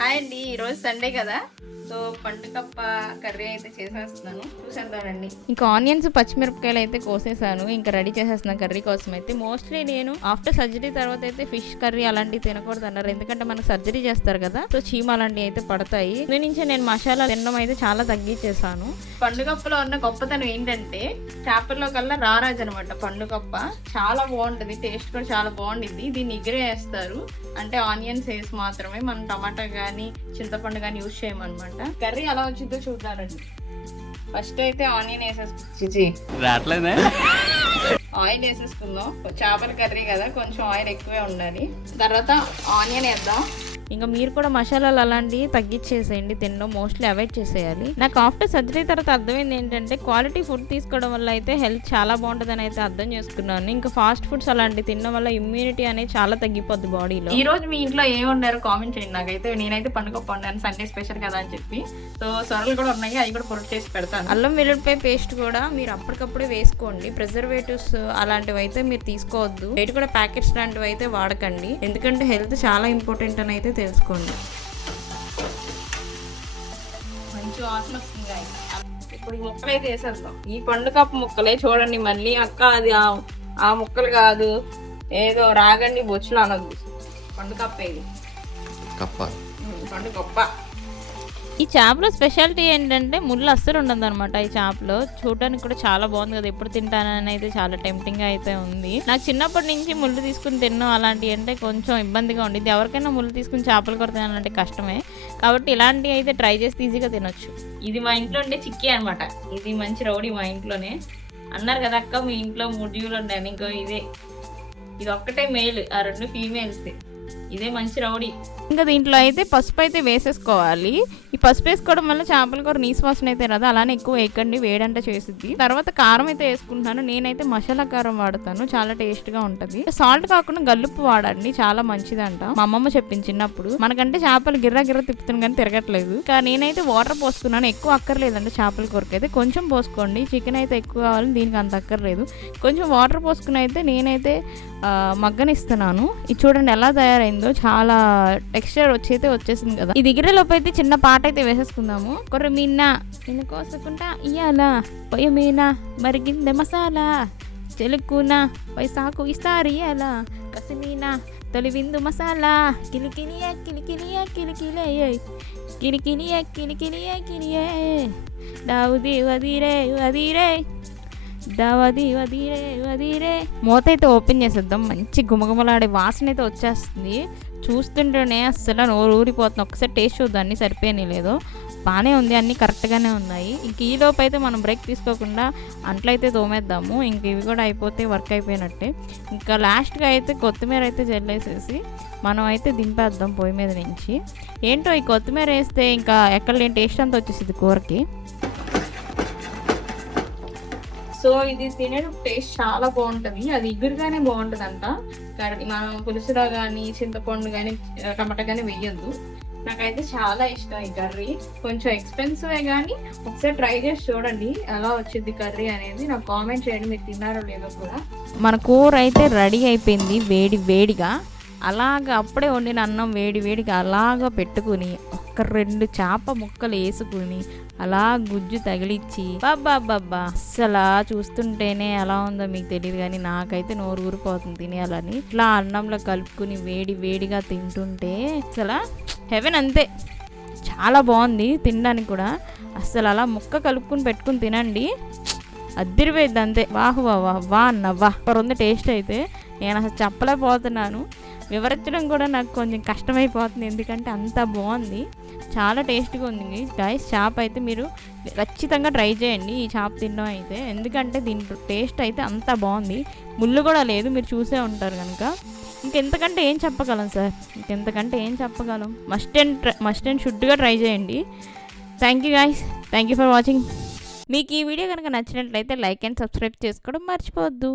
Hi అండి, ఈరోజు Sunday కదా. సో పండుకప్ప కర్రీ అయితే చేసేస్తున్నాను, చూసేద్దామండి. ఇంకా ఆనియన్స్ పచ్చిమిరపకాయలు అయితే కోసేసాను, ఇంకా రెడీ చేసేస్తున్నాను కర్రీ కోసం. అయితే మోస్ట్లీ నేను ఆఫ్టర్ సర్జరీ తర్వాత అయితే ఫిష్ కర్రీ అలాంటివి తినకూడదు అన్నారు, ఎందుకంటే మనకు సర్జరీ చేస్తారు కదా, సో చీమ అలాంటివి అయితే పడతాయి. దీని నుంచి నేను మసాలా తినడం అయితే చాలా తగ్గించేసాను. పండుగప్పలో ఉన్న గొప్పతనం ఏంటంటే చేపల్లో కల్లా రారాజు అనమాట. పండుగప్ప చాలా బాగుంటది, టేస్ట్ కూడా చాలా బాగుండిద్ది. దీన్ని ఇగురే వేస్తారు, అంటే ఆనియన్స్ వేసి మాత్రమే, మనం టమాటా కానీ చింతపండు కానీ యూజ్ చేయమన్నమాట. కర్రీ ఎలా వచ్చిందో చూద్దారండి. ఫస్ట్ అయితే ఆనియన్ వేసేసుకుందాం, ఆయిల్ వేసేసుకుందాం. చేపల కర్రీ కదా, కొంచెం ఆయిల్ ఎక్కువే ఉండాలి. తర్వాత ఆనియన్ వేద్దాం. ఇంకా మీరు కూడా మసాలాలు అలాంటివి తగ్గించేసేయండి, తినడం మోస్ట్లీ అవాయిడ్ చేసేయాలి. నాకు ఆఫ్టర్ సర్జరీ తర్వాత అర్థమైంది ఏంటంటే క్వాలిటీ ఫుడ్ తీసుకోవడం వల్ల అయితే హెల్త్ చాలా బాగుంటుందని అయితే అర్థం చేసుకున్నాను. ఇంకా ఫాస్ట్ ఫుడ్స్ అలాంటివి తినడం వల్ల ఇమ్యూనిటీ అనేది చాలా తగ్గిపోద్ది బాడీలో. ఈ రోజు మీ ఇంట్లో ఏమి వండారో కామెంట్ చేయండి. నాకైతే నేనైతే పండుగప్ప వండాను, సండే స్పెషల్ కదా అని చెప్పి. సో సొరలు కూడా ఉన్నాయి, అవి కూడా పొడి చేసి పెడతాను. అల్లం వెల్లుల్లిపాయ పేస్ట్ కూడా మీరు అప్పటికప్పుడే వేసుకోండి. ప్రిజర్వేటివ్స్ అలాంటివి అయితే మీరు తీసుకోవద్దు. బయట కూడా ప్యాకెట్స్ లాంటివి అయితే వాడకండి, ఎందుకంటే హెల్త్ చాలా ఇంపార్టెంట్ అని అయితే తెలుసుకోండి. మంచి వాసన వస్తుంది. ఇప్పుడు ఈ ముక్కలు అయితే వేసేద్దాం. ఈ పండుగప్ప ముక్కలే చూడండి. మళ్ళీ అక్క అది ఆ ముక్కలు కాదు, ఏదో రాగండి బొచ్చులు అనదు, పండుగప్ప ఇది పండుగప్ప. ఈ చేపలో స్పెషాలిటీ ఏంటంటే ముళ్ళు అస్సలు ఉండదు అనమాట. ఈ చేపలో చూడడానికి కూడా చాలా బాగుంది కదా, ఎప్పుడు తింటానని అయితే చాలా టెంప్టింగ్ అయితే ఉంది. నాకు చిన్నప్పటి నుంచి ముళ్ళు తీసుకుని తిన్నాం అలాంటివి అంటే కొంచెం ఇబ్బందిగా ఉండేది. ఎవరికైనా ముళ్ళు తీసుకుని చేపలు కూడా తినాలంటే కష్టమే, కాబట్టి ఇలాంటివి అయితే ట్రై చేసి ఈజీగా తినొచ్చు. ఇది మా ఇంట్లో ఉండే చిక్కీ అనమాట. ఇది మంచి రౌడీ మా ఇంట్లోనే. అన్నారు కదా అక్క మీ ఇంట్లో 3 జీవులు ఉన్నాయని, ఇంకో ఇది ఒక్కటే మేల్, ఆ 2 ఫీమేల్స్. ఇదే మంచి రౌడీ. ఇంకా దీంట్లో అయితే పసుపు అయితే వేసేసుకోవాలి. ఈ పసుపు వేసుకోవడం వల్ల చేపల కూర నీసు వాసన అయితే రాదు, అలానే ఎక్కువ వేయకండి, వేడంటే చేసిద్ది. తర్వాత కారం అయితే వేసుకుంటున్నాను. నేనైతే మసాలా కారం వాడతాను, చాలా టేస్ట్ గా ఉంటది. సాల్ట్ కాకుండా గల్లుప్పు వాడండి, చాలా మంచిదంట. మా అమ్మమ్మ చెప్పింది చిన్నప్పుడు. మనకంటే చేపలు గిర్రా తిప్పుతాను కానీ తిరగట్లేదు. ఇంకా నేనైతే వాటర్ పోసుకున్నాను, ఎక్కువ అక్కర్లేదండి చేపల కూరకి అయితే. కొంచెం పోసుకోండి, చికెన్ అయితే ఎక్కువ కావాలి, దీనికి అంత అక్కర్లేదు. కొంచెం వాటర్ పోసుకుని అయితే నేనైతే మగ్గనిస్తున్నాను. ఇది చూడండి ఎలా తయారైందో, చాలా టెక్స్చర్ వచ్చేసింది కదా. ఇది దిగిరేలోపు అయితే చిన్న పాట అయితే వేసేసుకుందాము. కొర్ర మీనా నిన్ను కోసుకుంటా ఇయ్యాలా, పొయ్యి మీనా మరిగిందే మసాలా, చెలుకునా పైసాకు ఇస్తారు ఇయ్యాలా, కసిమీనా తొలి విందు మసాలా, కిలికిలియా కిలికిలియా కిలికిలే కిలికిలియా కిలికిలియా కిలియే దావుది వదిరే వదిరే దావది వదిరే వదిరే. మూత అయితే ఓపెన్ చేసేద్దాం. మంచి గుమగుమలాడే వాసన అయితే వచ్చేస్తుంది. చూస్తుంటేనే అస్సలు నోరు ఊరిపోతుంది. ఒకసారి టేస్ట్ చూద్దాం, అన్నీ సరిపోయినాయి లేదో. బాగానే ఉంది, అన్నీ కరెక్ట్గానే ఉన్నాయి. ఇంక ఈ లోపు అయితే మనం బ్రేక్ తీసుకోకుండా అంట్లయితే తోమేద్దాము. ఇంక ఇవి కూడా అయిపోతే వర్క్ అయిపోయినట్టే. ఇంకా లాస్ట్గా అయితే కొత్తిమీర అయితే జల్లేసేసి మనం అయితే దింపేద్దాం పొయ్యి మీద నుంచి. ఏంటో ఈ కొత్తిమీర వేస్తే ఇంకా ఎక్కడ లేని టేస్ట్ అంతా వచ్చేసింది కూరకి. సో ఇది తినే టేస్ట్ చాలా బాగుంటుంది, అది ఇగురుగానే బాగుంటుంది అంట. మనం పులుసులో కానీ చింతపండు కానీ టమాటా కానీ వేయద్దు. నాకైతే చాలా ఇష్టం ఈ కర్రీ. కొంచెం ఎక్స్పెన్సివే కానీ ఒకసారి ట్రై చేసి చూడండి ఎలా వచ్చింది కర్రీ అనేది. నాకు కామెంట్ చేయండి మీరు తిన్నారో లేదో కూడా. మన కూర అయితే రెడీ అయిపోయింది, వేడిగా. అలాగా అప్పుడే వండిన అన్నం వేడిగా అలాగా పెట్టుకుని 2 చేప ముక్కలు వేసుకుని అలా గుజ్జు తగిలిచ్చి బాబ్బా అస్సలు చూస్తుంటేనే ఎలా ఉందో మీకు తెలియదు కానీ నాకైతే నోరు ఊరిపోతుంది తినేయాలని. ఇట్లా అన్నంలో కలుపుకుని వేడిగా తింటుంటే అసలు హెవెన్ అంతే. చాలా బాగుంది తినడానికి కూడా. అస్సలు అలా ముక్క కలుపుకుని పెట్టుకుని తినండి, అద్దిరిపోయింది అంతే. వా అన్నవ్వా ఉంది టేస్ట్ అయితే. నేను అసలు చెప్పలేకపోతున్నాను, వివరించడం కూడా నాకు కొంచెం కష్టమైపోతుంది, ఎందుకంటే అంత బాగుంది, చాలా టేస్ట్గా ఉంది గైస్. చేప అయితే మీరు ఖచ్చితంగా ట్రై చేయండి ఈ చేప తినడం అయితే, ఎందుకంటే దీని టేస్ట్ అయితే అంత బాగుంది. ముళ్ళు కూడా లేదు, మీరు చూసే ఉంటారు కనుక. ఇంకెంతకంటే ఏం చెప్పగలం సార్, మస్ట్ అండ్ షుడ్గా ట్రై చేయండి. Thank you guys, thank you for watching. మీకు ఈ వీడియో కనుక నచ్చినట్లయితే లైక్ అండ్ సబ్స్క్రైబ్ చేసుకోవడం మర్చిపోవద్దు.